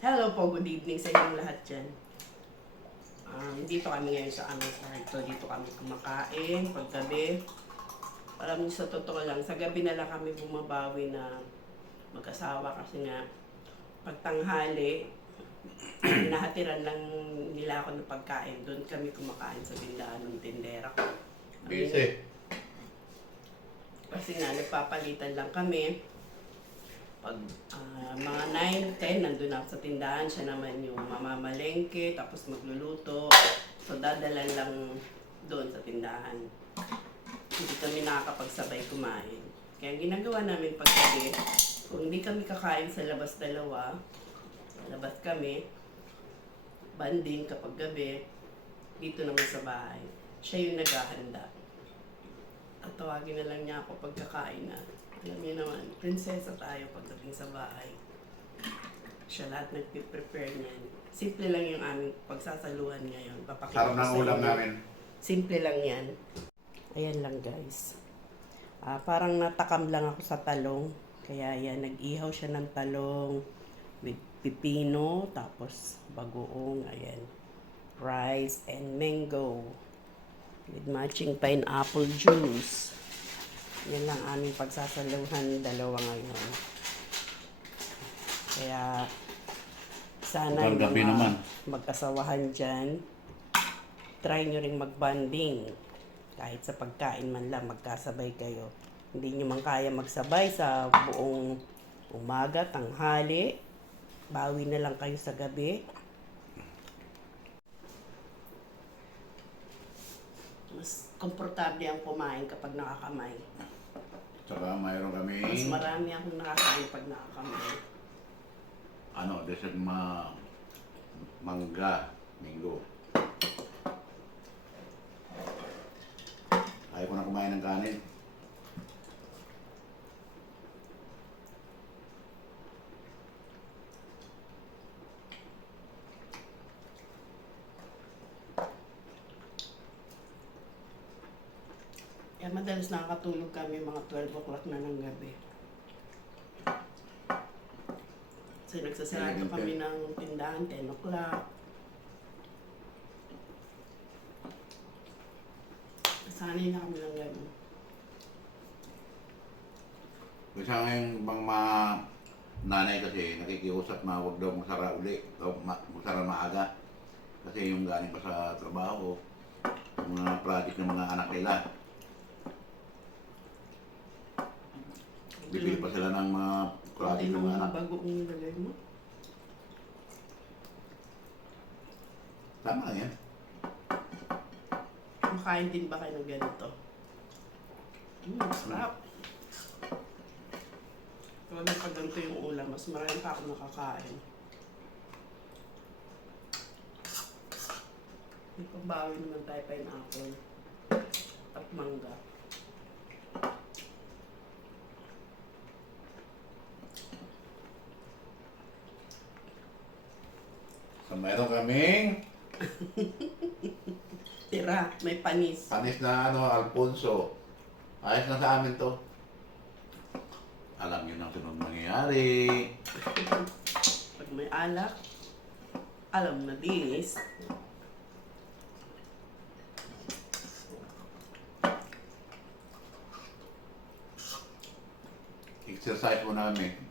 Hello po, good evening sa inyong lahat dyan. Dito kami ngayon sa aming kwarto. Dito kami kumakain paggabi. Alam niyo, sa totoo lang, sa gabi na lang kami bumabawi na mag-asawa kasi nga pagtanghali, nahatiran lang nila ako ng pagkain. Doon kami kumakain sa tindahan ng tindera ko. Busy. Kasi nga, nagpapalitan lang kami. Pag mga 9, 10, nandun ako sa tindahan, siya naman yung mamamalengke, tapos magluluto. So, dadalan lang doon sa tindahan. Hindi kami nakakapagsabay kumain. Kaya ginagawa namin paggabi, kung hindi kami kakain sa labas dalawa, labas kami, banding kapag gabi, dito naman sa bahay. Siya yung naghahanda. At tawagin na lang niya ako pagkakain na. Alam niyo naman, prinsesa tayo pagdating sa bahay. Siya lahat nagpiprepare niyan. Simple lang yung aming pagsasaluhan ngayon. Papakita Sarap ko ng sa ulam inyo. namin. Simple lang yan. Ayan lang guys. Parang natakam lang ako sa talong. Kaya yan, nag-ihaw siya ng talong with pipino, tapos bagoong, ayan, rice and mango with matching pineapple juice. Yan lang aming pagsasaluhan dalawa ngayon. Kaya sana yung Gabi mga naman. mag-asawahan dyan, try nyo ring mag-bonding. Kahit sa pagkain man lang, magkasabay kayo. Hindi nyo man kaya magsabay sa buong umaga, tanghali, bawi na lang kayo sa gabi. Mas komportable ang kumain kapag nakakamay. Tsaka mayroon kami Mas marami akong nakakain pag nakakamay. dessert mangga, mango. Ayaw ko na kumain ng kanin. Kaya madalas nakakatulog kami mga 12 o'clock na ng gabi. Kasi nagsasarado kami ng tindahan 10 o'clock. Sanay na kami ng gano'n. Kasi ngayon bang mga nanay kasi nakikiusap na huwag daw magsara uli, magsara maaga. Kasi yung galing pa sa trabaho, yung mga project ng mga anak nila. Bibili pa sila ng mga project Hindi ng mga naman anak. bago ang nilagay mo. Tama yan. Makain din ba kayo ng ganito? Sarap. Kapag pag ganito yung ulam, mas marami pa ako nakakain. May pabawi naman tayo pineapple at mangga. So mayroon kaming Tira, may panis. panis na Alfonso. Ayos na sa amin to. Alam niyo na sunod mangyayari. Pag may alak, alam na dinis. Exercise mo namin.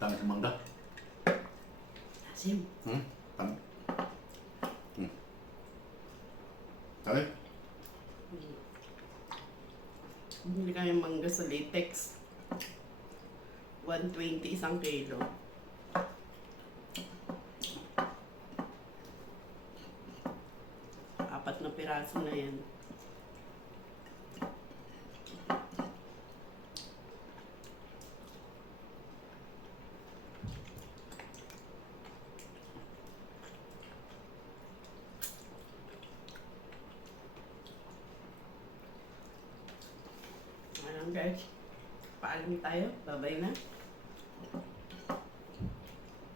Tamis ng mangga. Asim. Tamis. Tamis? Bumili kami mangga sa latex. 120 isang kilo. Apat na piraso na yan. Ayan guys. Paalam tayo. Bye-bye na.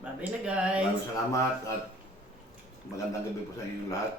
Bye. Bye na guys. Maraming salamat at magandang gabi po sa inyong lahat.